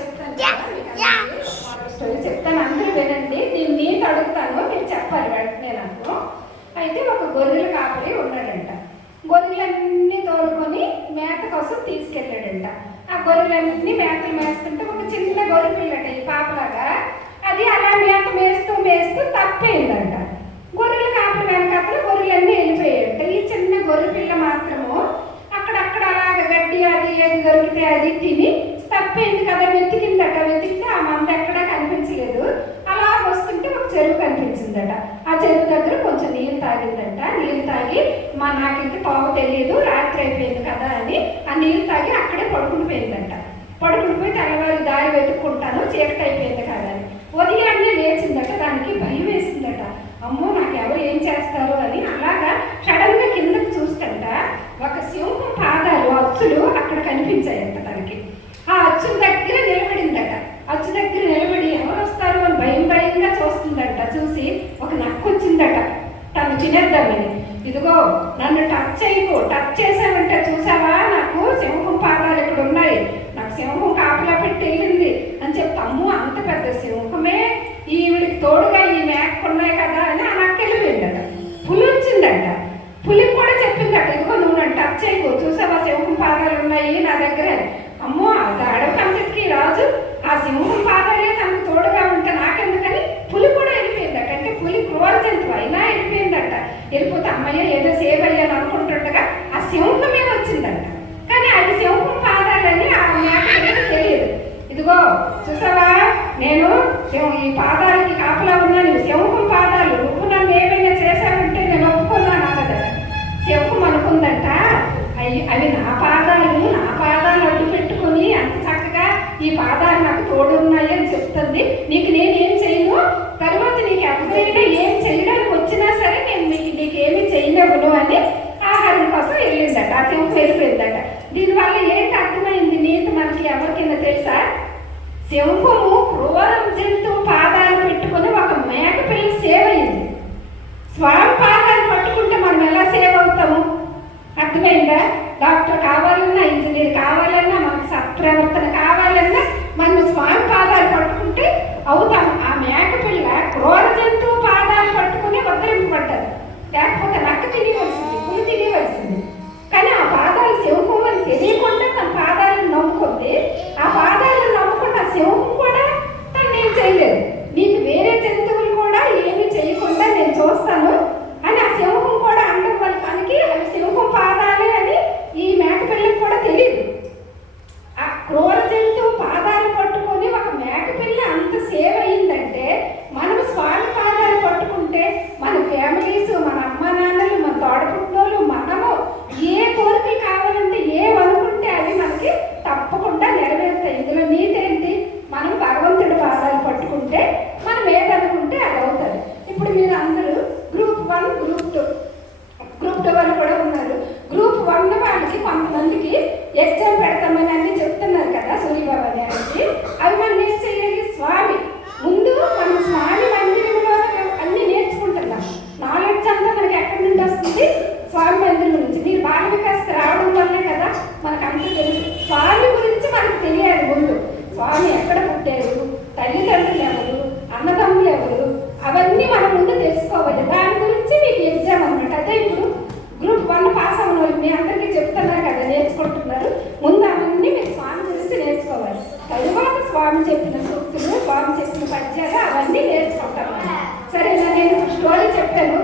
చెప్తాను స్టోరీ చెప్తాను, అందరూ వినండి. దీన్ని నీకు అడుగుతాను, మీరు చెప్పాలి వెంటనే నాకు. అయితే ఒక గొర్రెల కాపరి ఉన్నాడంట. గొర్రెలన్నీ తోలుకొని మేత కోసం తీసుకెళ్ళాడంట. ఆ గొర్రెలన్నీ మేతలు మేస్తుంటే ఒక చిన్న గొర్రె పిల్లట ఈ పాపలాగా అది అలా మేత మేస్తూ మేస్తూ తప్పైందంట. గొర్రెల కాపరి వెనకాతలు గొర్రెలన్నీ వెళ్ళిపోయాయంట. ఈ చిన్న గొర్రె పిల్ల మాత్రము అక్కడక్కడ అలాగ గడ్డి అది ఏది దొరికితే అది తిని తప్పైంది కదా, వెతికిందట. వెతికితే ఆ మంద ఎక్కడా కనిపించలేదు. అలా వస్తుంటే ఒక చెరువు కనిపించిందట. ఆ చెరువు దగ్గర కొంచెం నీళ్ళు తాగిందంట. నీళ్ళు తాగి నాకు ఇంక తోవ తెలియదు, రాత్రి అయిపోయింది కదా అని ఆ నీళ్ళు తాగి అక్కడే పడుకుండిపోయిందంట. పడుకుండిపోయి తెల్లవారి దారి వెతుక్కుంటాను, చీకటి అయిపోయింది కదా అని. ఉదయాన్నే లేచిందట. దానికి భయం వేసిందట. అమ్మో నాకు ఎవరు ఏం చేస్తారు అని. అలాగా సడన్గా కిందకి చూస్తుంట ఒక సింహం పాదాలు అచ్చులు అక్కడ కనిపించాయంట తనకి. ఆ అచ్చుల దగ్గర నిలబడిందట. అచ్చు దగ్గర నిలబడి ఎవరు వస్తారు అని భయం భయంగా చూస్తుందట. చూసి ఒక నక్క వచ్చిందట తను తినేద్దామని. ఇదిగో నన్ను టచ్ చేయకు, టచ్ చేసావంటే చూసావా నాకు సింహం పాదాలు ఇక్కడ ఉన్నాయి, నాకు సింహం కాపలా పెట్టి వెళ్ళింది అని చెప్పి. అమ్మో అంత పెద్ద సింహమే ఈవిడికి తోడుగా ఈ మేకున్నాయి కదా అని ఆ నక్క వెళ్ళిపోయిందట. పులి వచ్చిందంట. పులికి కూడా చెప్పిందట, ఇదిగో నువ్వు నన్ను టచ్ చేయకు, చూసావా సింహం పాదాలు ఉన్నాయి నా దగ్గర. అమ్మో అది అడవకంతకి రాజు ఆ సింహం పాదాలే తనకు తోడుగా ఉంటే నాకెందుకని పులి కూడా వెళ్ళిపోయిందట. అంటే పులి క్రూర జంతువు అయినా వెళ్ళిపోయిందట. వెళ్ళిపోతే అమ్మయ్య ఏదో సేవ్ అయ్యాను అనుకుంటుండగా ఆ సింహమే వచ్చిందంట. కానీ అది సింహం పాదాలని ఆ మేకకి తెలియదు. ఇదిగో చూసావా నేను ఈ పాదాలకి కాపలా ఉన్నాను, సింహం పాదాలు, నువ్వు నన్ను ఏమైనా చేశావంటే నేను ఒప్పుకున్నాను అన్నదట. సింహం అనుకుందంట అవి నా పాదాలు అడ్డు పెట్టుకుని అంత చక్కగా ఈ పాదాలు నాకు తోడున్నాయి అని చెప్తుంది. నీకు నేనేం చేయను, తర్వాత నీకు ఎవరైనా ఏం చేయడానికి వచ్చినా సరే నేను నీకేమీ చేయలేవును అని ఆహారం కోసం వెళ్ళిందట. ఆ సింహం వెళ్ళిపోయిందట. దీనివల్ల ఏంటి అర్థమైంది నీతి మనకి ఎవరికైనా తెలుసా? సింహము క్రూర జంతువు పాదాలు పెట్టుకుని ఒక మేక పిల్ల సేవ్ అయింది. స్వామి పాదాలు పట్టుకుంటే మనం ఎలా సేవ్ అవుతాము? అర్థమైందా? డాక్టర్ కావాలన్నా, ఇంజనీర్ కావాలన్నా, మనకు సత్ప్రవర్తన కావాలన్నా మనం స్వామి పాదాలు పట్టుకుంటే అవుతాము. ఆ మేక పిల్ల క్రూర జంతువు పాదాలు పట్టుకుని వదిలింపబడ్డది. లేకపోతే నక్క తినివలసింది, పులి తినివలసింది. కానీ ఆ పాదాలు సింహం అని తెలియకుండా తన పాదాలను నమ్ముకుంది. ఆ పాదాలను నమ్ముకున్న సింహం కూడా తను ఏం చేయలేదు. నీకు వేరే జంతువులు కూడా ఏమీ చేయకుండా నేను చూస్తాను అని ఆ సింహం కూడా అనడం వల్ల తనకి అవి సింహం పాదాలే అని ఈ మేక పిల్లకి కూడా తెలియదు. ఆ క్రూర జంతువు పాదాలు పట్టుకొని ఒక మేక పిల్ల అంత సేవ్ అయిందంటే మనం స్వామి పాదాలు పట్టుకుంటే మన ఫ్యామిలీస్, మన అమ్మ నాన్నలు, మన తోడపుట్టినోళ్ళు, మనము ఏ కోరికలు కావాలంటే ఏమనుకుంటే అవి మనకి తప్పకుండా నెరవేరుతాయి. ఇందులో నీతి ఏంటి? మనం భగవంతుడి పాదాలు పట్టుకుంటే మనం ఏదనుకుంటే అది అవుతుంది. ఇప్పుడు మీరు అందరూ గ్రూప్ 1, గ్రూప్ 2 వాళ్ళు కూడా ఉన్నారు. గ్రూప్ 1 వాళ్ళకి కొంతమందికి ఎగ్జామ్ పెడతామని అన్ని చెప్తున్నారు కదా సూర్యబాబు గారికి. అవి మనం ఏం చేయాలి? స్వామి ముందు మనం స్వామి మందిరంలో అన్ని నేర్చుకుంటున్నాం. నాలెడ్జ్ అంతా మనకి ఎక్కడి నుండి వస్తుంది? స్వామి మందిరం నుంచి. మీరు బాల వికాస్ రావడం వల్లే కదా మనకు అంత తెలుసు. స్వామి గురించి మనకు తెలియాలి. ముందు స్వామి ఎక్కడ పుట్టారు, తల్లిదండ్రులు ఎవరు, అన్నదమ్ములు ఎవరు, అవన్నీ మనం ముందు తెలుసుకోవాలి. దాని గురించి మీకు ఎగ్జామ్ అనమాట. అదే ఇప్పుడు గ్రూప్ 1 పాస్ అవ్వని వాళ్ళు మీ అందరికీ చెప్తున్నారు కదా, నేర్చుకుంటున్నారు. ముందు అవన్నీ మీరు స్వామి గురించి నేర్చుకోవాలి. తరువాత స్వామి చెప్పిన సూక్తులు, స్వామి చెప్పిన పద్యాలు అవన్నీ నేర్చుకుంటాం. సరేనా? నేను స్టోరీ చెప్తాను.